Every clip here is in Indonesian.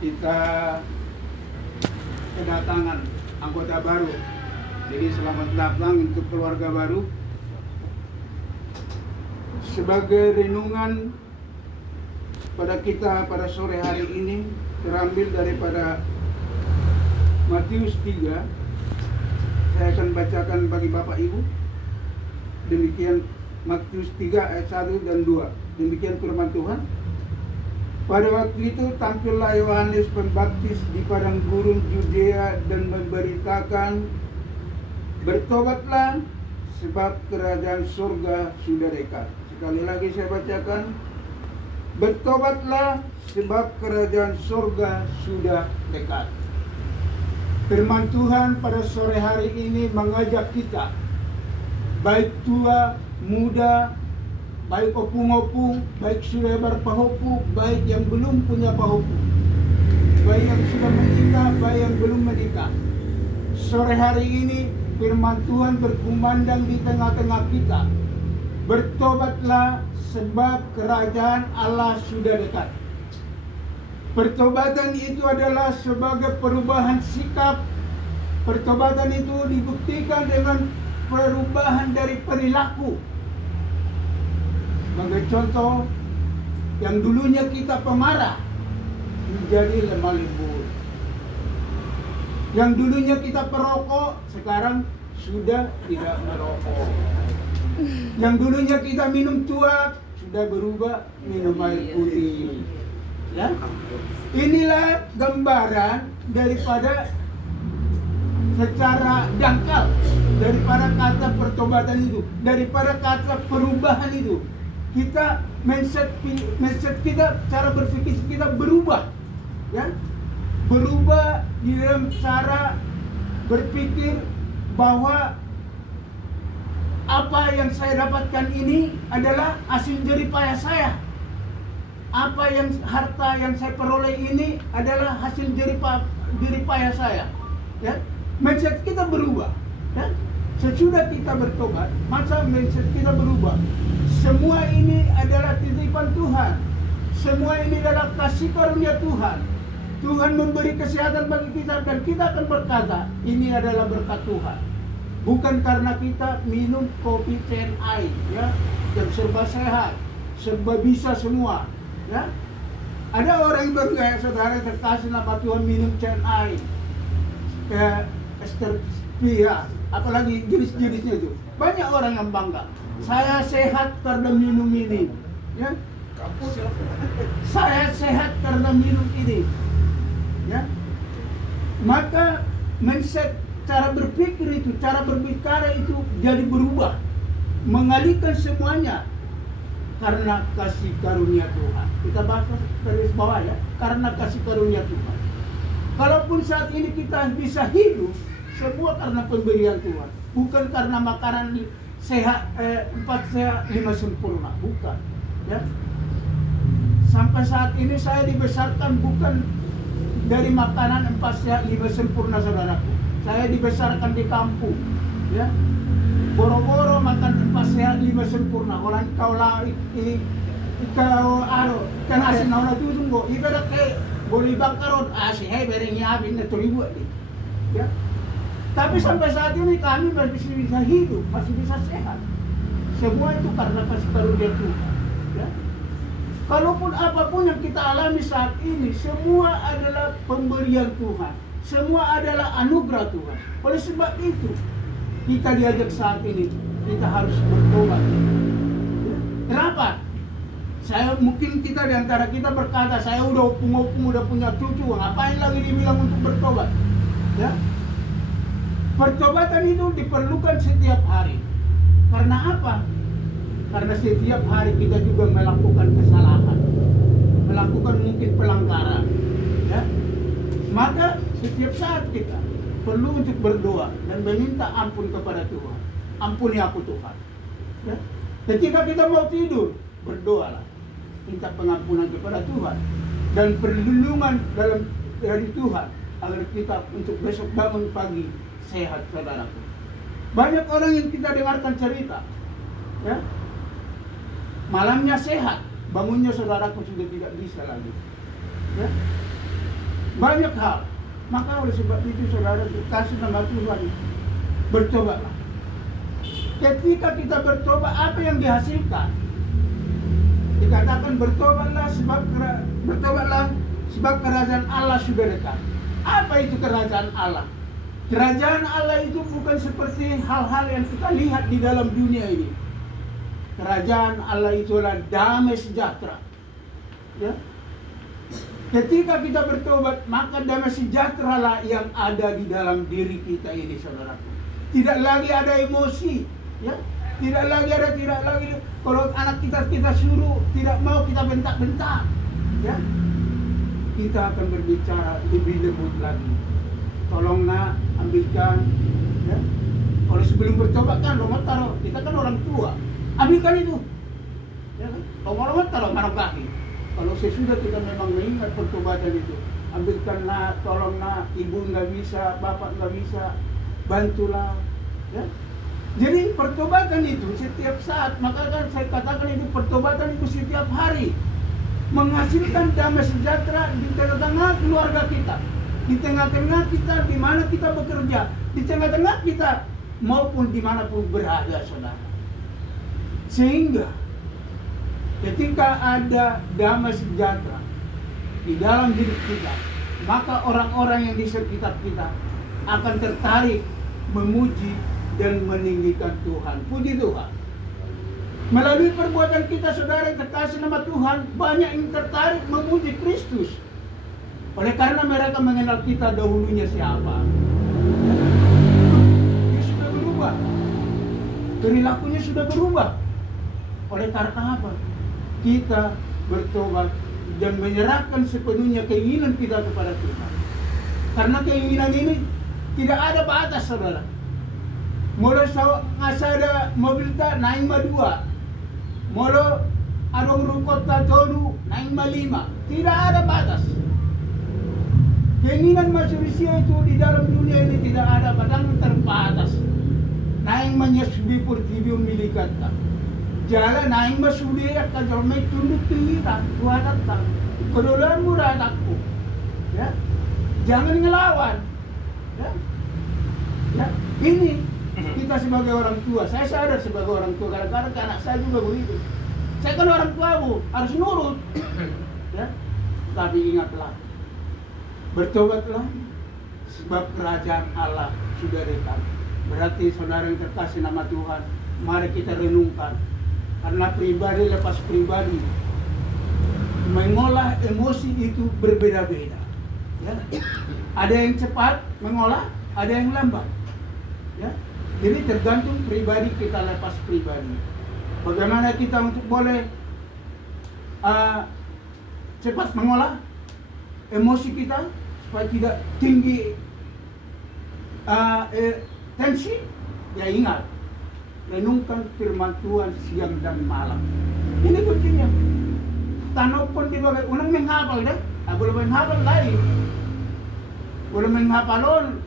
kita kedatangan anggota baru. Jadi selamat datang untuk keluarga baru. Sebagai renungan pada kita pada sore hari ini terambil daripada Matius 3. Saya akan bacakan bagi Bapak Ibu. Demikian Matius 3 ayat 1 dan 2. Demikian firman Tuhan. Pada waktu itu tampillah Yohanes Pembaptis di padang gurun Yudea dan memberitakan, bertobatlah sebab kerajaan surga sudah dekat. Sekali lagi saya bacakan, bertobatlah sebab kerajaan surga sudah dekat. Firman Tuhan pada sore hari ini mengajak kita, baik tua, muda, baik opung-opung, baik sudah berpahopu, baik yang belum punya pahopu, baik yang sudah menikah, baik yang belum menikah. Sore hari ini firman Tuhan berkumandang di tengah-tengah kita. Bertobatlah sebab kerajaan Allah sudah dekat. Pertobatan itu adalah sebagai perubahan sikap. Pertobatan itu dibuktikan dengan perubahan dari perilaku. Sebagai contoh, yang dulunya kita pemarah menjadi lemah lembut. Yang dulunya kita perokok, sekarang sudah tidak merokok. Yang dulunya kita minum tuak, sudah berubah minum air putih. Ya? Inilah gambaran daripada secara dangkal daripada kata pertobatan itu, daripada kata perubahan itu. Kita mindset kita, cara berpikir kita berubah, ya, berubah di dalam cara berpikir bahwa apa yang saya dapatkan ini adalah hasil jerih payah saya. Apa yang harta yang saya peroleh ini adalah hasil jerih payah saya. Ya, mindset kita berubah. Ya, sesudah kita bertobat, masa mindset kita berubah. Semua ini adalah titipan Tuhan. Semua ini adalah kasih karunia Tuhan. Tuhan memberi kesehatan bagi kita dan kita akan berkata, ini adalah berkat Tuhan. Bukan karena kita minum kopi CNI, ya, yang serba sehat, serba bisa semua, ya. Ada orang yang bergaya, saudara, terkasih nama Tuhan minum CNI, kayak Esterpia, apalagi jenis-jenisnya itu. Banyak orang yang bangga. Saya sehat karena minum ini, ya. Saya sehat karena minum ini, ya. Maka mindset, cara berpikir itu, cara berbicara itu jadi berubah, mengalihkan semuanya karena kasih karunia Tuhan. Kita bahas dari bawah, ya, karena kasih karunia Tuhan. Kalaupun saat ini kita bisa hidup, semua karena pemberian Tuhan, bukan karena makanan sehat, 4 sehat 5 sempurna, bukan, ya. Sampai saat ini saya dibesarkan bukan dari makanan 4 sehat 5 sempurna, saudaraku. Saya dibesarkan di kampung, ya. Boro-boro makan 4 sehat 5 sempurna. Orang kau kan asin nauna tu tunggu. Ibarat kayak boleh bakaron asih berengnya abin na tulibu di. Ya. Tapi sampai saat ini kami masih bisa hidup, masih bisa sehat. Semua itu karena kasih karunia Tuhan. Ya. Kalaupun apapun yang kita alami saat ini, semua adalah pemberian Tuhan. Semua adalah anugerah Tuhan. Oleh sebab itu, kita diajak saat ini, kita harus bertobat. Ya. Kenapa? Mungkin kita diantara kita berkata, saya udah opung-opung, udah punya cucu, ngapain lagi dibilang untuk bertobat? Ya. Pertobatan itu diperlukan setiap hari. Karena apa? Karena setiap hari kita juga melakukan kesalahan, melakukan mungkin pelanggaran, ya. Maka setiap saat kita perlu untuk berdoa dan meminta ampun kepada Tuhan. Ampuni aku Tuhan. Ya. Ketika kita mau tidur, berdoalah, minta pengampunan kepada Tuhan dan perlindungan dari Tuhan agar kita untuk besok bangun pagi sehat, saudaraku. Banyak orang yang kita dengarkan cerita, ya, malamnya sehat, bangunnya saudaraku sudah tidak bisa lagi. Ya. banyak hal. Maka oleh sebab itu saudara, kasih nama Tuhan, bertobatlah. Ketika kita bertobat, apa yang dihasilkan? Dikatakan bertobatlah sebab kerajaan Allah sudah dekat. Apa itu kerajaan Allah? Kerajaan Allah itu bukan seperti hal-hal yang kita lihat di dalam dunia ini. Kerajaan Allah itu adalah damai sejahtera. Ya. Ketika kita bertobat, maka damai sejahtera lah yang ada di dalam diri kita ini, saudaraku. Tidak lagi ada emosi, ya. Tidak lagi kalau anak kita suruh tidak mau, kita bentak-bentak, ya. Kita akan berbicara lebih lembut lagi. Tolong nak, ambilkan, ya. Kalau sebelum bertobat kan Romat taruh, kita kan orang tua, ambilkan itu, ya kan? Romat taruh mana kaki. Kalau sesudah kita memang mengingat pertobatan itu, ambilkan nak, tolong nak, ibu nggak bisa, bapak nggak bisa, bantulah, ya. Jadi pertobatan itu setiap saat, maka kan saya katakan itu pertobatan itu setiap hari menghasilkan damai sejahtera di tengah-tengah keluarga kita, di tengah-tengah kita di mana kita bekerja, di tengah-tengah kita maupun dimanapun berada, saudara. Sehingga ketika ada damai sejahtera di dalam hidup kita, maka orang-orang yang di sekitar kita akan tertarik memuji dan meninggikan Tuhan. Puji Tuhan. Melalui perbuatan kita, saudara yang terkasih nama Tuhan, banyak yang tertarik memuji Kristus. Oleh karena mereka mengenal kita dahulunya siapa. Dia sudah berubah. Perilakunya sudah berubah. Oleh karena apa? Kita bertobat dan menyerahkan sepenuhnya keinginan kita kepada Tuhan. Karena keinginan ini tidak ada batas, saudara. Molo ada mobil tak naik dua, molo adong rukot tak tolu naik 5, tidak ada batas. Keinginan manusia itu di dalam dunia ini tidak ada padang terbatas. Naik menyesudi portibio milikata. Jalan naik masudi ya kalau may tunduk tinggi tak, tuatak tak. Kedolan murah takku, ya. Jangan ngelawan, ya. Ya, ini kita sebagai orang tua, saya sadar sebagai orang tua, kadang-kadang anak saya juga begitu. Saya kan orang tua, Bu, harus nurut. Ya. Tapi ingatlah, bertobatlah sebab kerajaan Allah sudah dekat. Berarti saudara yang terkasih nama Tuhan, mari kita renungkan. Karena pribadi lepas pribadi, mengolah emosi itu berbeda-beda. Ya. Ada yang cepat mengolah, ada yang lambat. Ya. Jadi tergantung pribadi kita lepas pribadi. Bagaimana kita untuk boleh cepat mengolah emosi kita supaya tidak tinggi tensi? Ya ingat, renungkan firman Tuhan siang dan malam. Ini kuncinya. Tanah pun dibagai unang menghafal deh, belum menghafal lain, belum menghafalon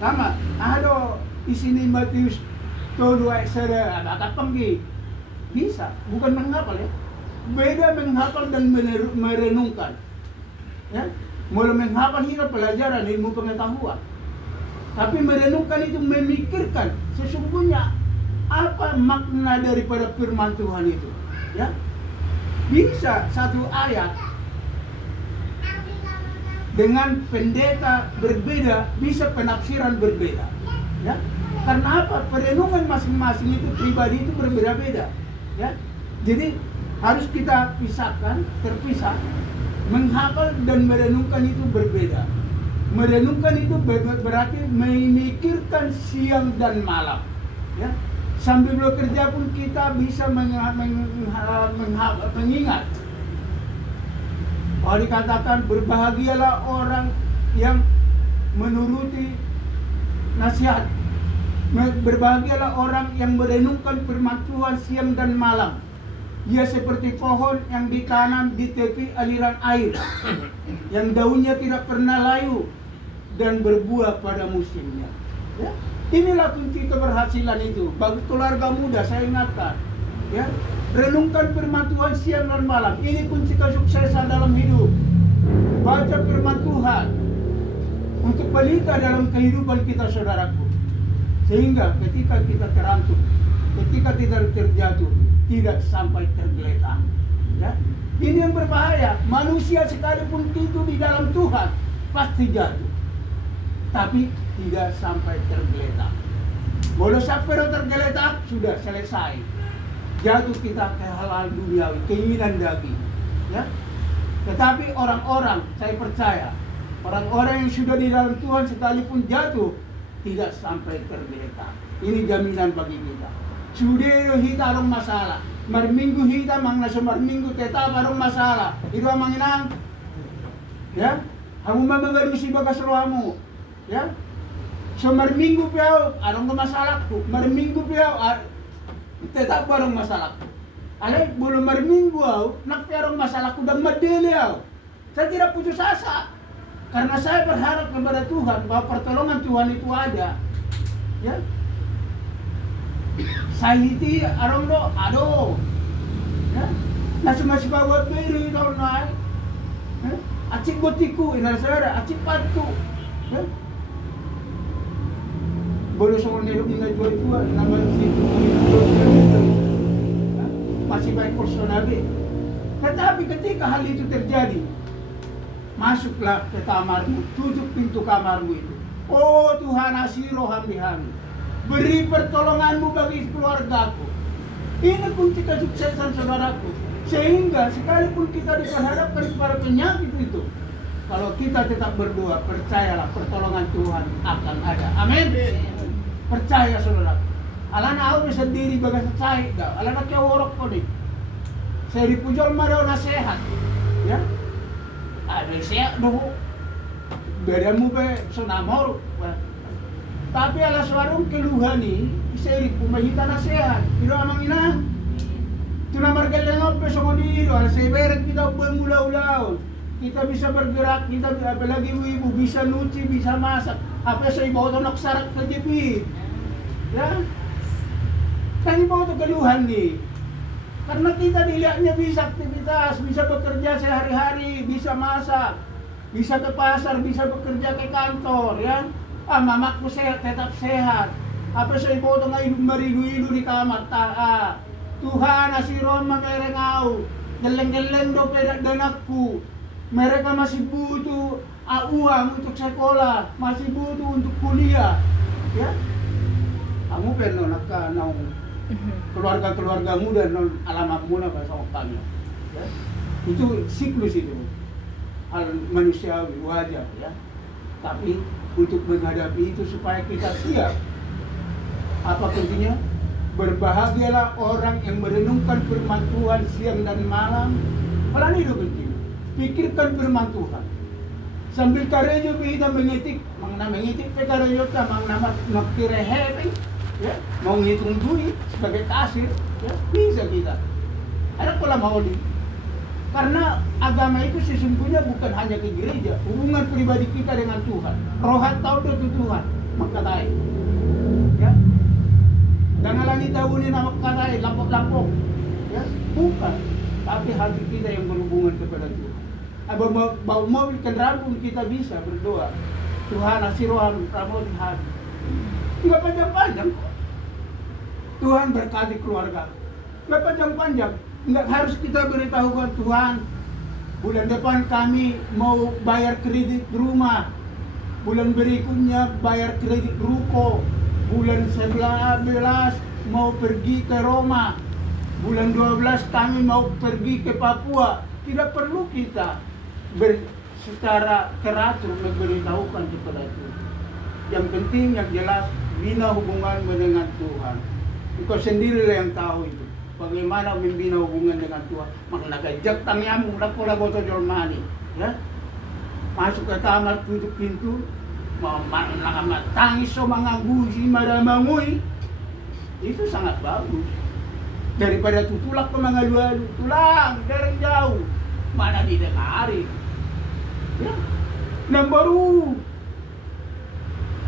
sama. Aduh, di sini Matius tuh ayat sada ada panggi bisa, bukan menghafal ya. Beda menghafal dan merenungkan. Ya, mulai menghafal itu pelajaran ilmu pengetahuan. Tapi merenungkan itu memikirkan sesungguhnya apa makna daripada firman Tuhan itu. Ya, bisa satu ayat dengan pendeta berbeda, bisa penafsiran berbeda. Ya, karena apa? Perenungan masing-masing itu pribadi itu berbeda-beda. Ya, jadi harus kita pisahkan, terpisah. Menghafal dan merenungkan itu berbeda. Merenungkan itu berarti memikirkan siang dan malam. Ya, sambil bekerja pun kita bisa mengingat. Oh, dikatakan berbahagialah orang yang menuruti nasihat. Berbahagialah orang yang merenungkan firman Tuhan siang dan malam. Dia seperti pohon yang ditanam di tepi aliran air, yang daunnya tidak pernah layu dan berbuah pada musimnya. Ya, inilah kunci keberhasilan itu. Bagi keluarga muda saya ingatkan, ya, renungkan firman Tuhan siang dan malam. Ini kunci kesuksesan dalam hidup. Bagi membaca firman Tuhan untuk pelita dalam kehidupan kita, saudaraku. Sehingga ketika kita terantuk, ketika kita terjatuh, tidak sampai tergeletak. Ya? Ini yang berbahaya. Manusia sekalipun itu di dalam Tuhan pasti jatuh, tapi tidak sampai tergeletak. Kalau sampai tergeletak, sudah selesai. Jatuh kita ke hal-hal duniawi, keinginan daging. Ya? Tetapi orang-orang, saya percaya, orang-orang yang sudah di dalam Tuhan sekalipun jatuh, tidak sampai tergeletak. Ini jaminan bagi kita. Sudah kita arong masalah. Marminggu kita mangna marminggu tetap arong masalah. Itu amang inang. Ya? Kamu mamagalusi bagas rohamu. Ya? So marminggu piao arong masalahku. Marminggu piao tetap arong masalahku. Alay belum marminggu au nak arong masalahku dan madeli au. Saya tidak putus asa. Karena saya berharap kepada Tuhan bahwa pertolongan Tuhan itu ada. Ya. Sahiti arong do ado. Ya. Nasi masih bawa beri tahun naik. Ya. Acik gotiku inasara acik patu. Ya. Boleh soal nilai nilai jual nama situ masih baik personabi. Tetapi ketika hal itu terjadi, masuklah ke kamarmu, tutup pintu kamarmu itu. Oh Tuhan, asiro hamdi-hamdi, beri pertolonganmu bagi keluargaku. Ini kunci kesuksesan saudaraku. Sehingga sekalipun kita diperhadapkan kepada penyakit itu, kalau kita tetap berdoa, percayalah pertolongan Tuhan akan ada. Amin. Percaya saudaraku. Alana aku sendiri bagas cahit dah. Alana kaya worok ko nih. Saya dipujol madaw na sehat. Ya. Ada sehat dulu. Beriamu be sonamor. Tapi alas warung keluhan ni, saya pumahita na sehat. Iro amang ina. Tunamargal lang pe so dito. Alas iberet kita bumulaw-ulaw. Kita bisa bergerak, kita apalagi wibu bisa nuci, bisa masak. Apa sa ibaw to naksarak ka jepi. Ya. Kan ibaw to galuhan ni. Karena kita dilihatnya bisa aktivitas, bisa bekerja sehari-hari, bisa masak, bisa ke pasar, bisa bekerja ke kantor, ya. Mamaku sehat, tetap sehat. Apa sa ibaw to ngayon marilu-ilu di kamar, Tuhan asiron mamerengau, geleng-geleng do perak danakku. Mereka masih butuh uang untuk sekolah, masih butuh untuk kuliah, ya. Kamu perlu nakanaw keluarga-keluarga muda non alamat muna pa sa kami. Ya. Itu siklus itu. Hal manusiawi wajar, ya. Tapi untuk menghadapi itu supaya kita siap. Apa kuncinya? Berbahagialah orang yang merenungkan firman Tuhan siang dan malam. Kalau itu penting. Pikirkan firman Tuhan. Sambil karejo kita mengitik, mengitik pe karejo ta magkirehe, ya, mau ngitung duit sebagai kasir, ya, bisa kita. Ada pula mau di. Karena agama itu sesungguhnya bukan hanya ke gereja, hubungan pribadi kita dengan Tuhan. Rohat tahu itu Tuhan, makatai. Ya. Dangalani tahunin na makatai, lampok-lampok. Ya, bukan. Tapi hati kita yang berhubungan kepada Tuhan. Bawa mobil kendaraan pun kita bisa berdoa. Tuhan asirohan ramon hati. Enggak panjang-panjang kok. Tuhan berkati keluarga. Enggak panjang-panjang. Enggak harus kita beritahukan Tuhan. Bulan depan kami mau bayar kredit rumah. Bulan berikutnya bayar kredit ruko. Bulan 11 mau pergi ke Roma. Bulan 12 kami mau pergi ke Papua. Tidak perlu kita secara teratur memberitahukan kepada Tuhan. Yang penting, yang jelas, bina hubunganmu dengan Tuhan. Engkau sendirilah yang tahu itu. Bagaimana membina hubungan dengan Tuhan. Maka nagajak tangyamong lapo-lapo to Germany. Ya? Masuk ke kamar, tutup pintu. Tangis so mga busi, maramangoy. Itu sangat bagus. Daripada tutulak ke mga lualu. Tulang, dari jauh. Mana didekari. Ya? Nang baru.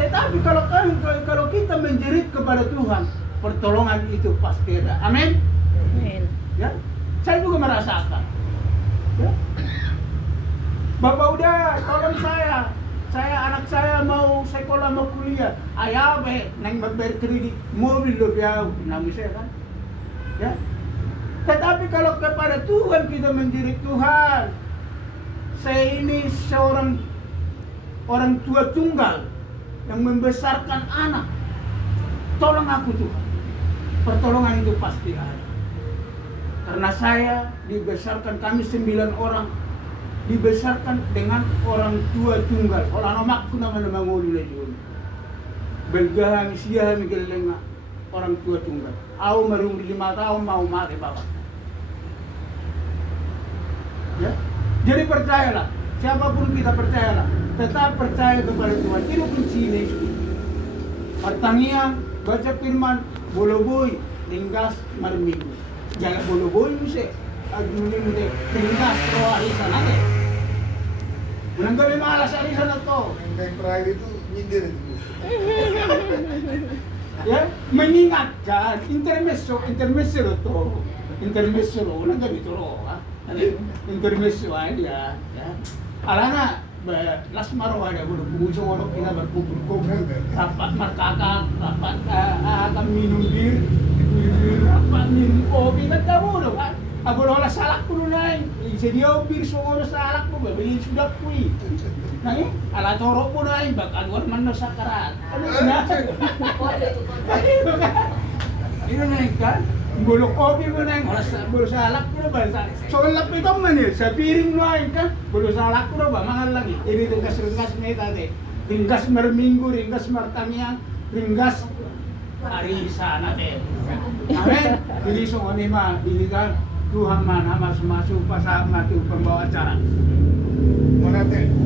Tetapi kalau kita menjerit kepada Tuhan, pertolongan itu pasti ada. Amin. Amin. Ya, saya juga merasakan. Ya. Bapak udah, tolong saya. Anak saya mau sekolah, mau kuliah. Ayah be, neng bayar kredit mobil lo biau, nami saya kan. Ya. Tetapi kalau kepada Tuhan kita menjadi Tuhan, saya ini seorang orang tua tunggal yang membesarkan anak. Tolong aku Tuhan. Pertolongan itu pasti ada. Karena saya dibesarkan, kami 9 orang dibesarkan dengan orang tua tunggal. Orang nomakku nama-nama ngulu lagi. Belgahan siya migelenga orang tua tunggal. Aku marung 5 tahun mau mati bapak. Ya? Jadi percayalah, siapapun kita percayalah, tetap percaya kepada Tuhan. Itu kuncinya itu. Pertanian, baca firman, boloboy, tinggas marminggu. Jangan boloboy muse, agulin muse, tinggas roh arisan aja. Menanggapi malas arisan itu. Yang terakhir itu nyindir itu. Ya, mengingatkan intermezzo itu. Intermezzo nanggapi itu roh. Intermezzo aja, ya. Alana las maro ada bulu puso orang kita berkumpul rapat markaka rapat akan minum bir rapat minum kopi kan kamu dong kan aku lola salak pun naik sedia bir soal salak pun beli sudah kui nah ala torok pun naik bakal luar mana sakarat ini naik kan bulu kopi mo na yung bulu salak ko na ba? So lapit ko man eh, sa piring mo ay ka, bulu salak ko na ba? Mga lagi, ini ringkas-ringkas na ito ringkas marminggo, ringkas martanyang, ringkas arisan natin. Amen? Dili so onima, dili ka, Tuhan man, hamas masupa sa ating pembawa acara. Manate.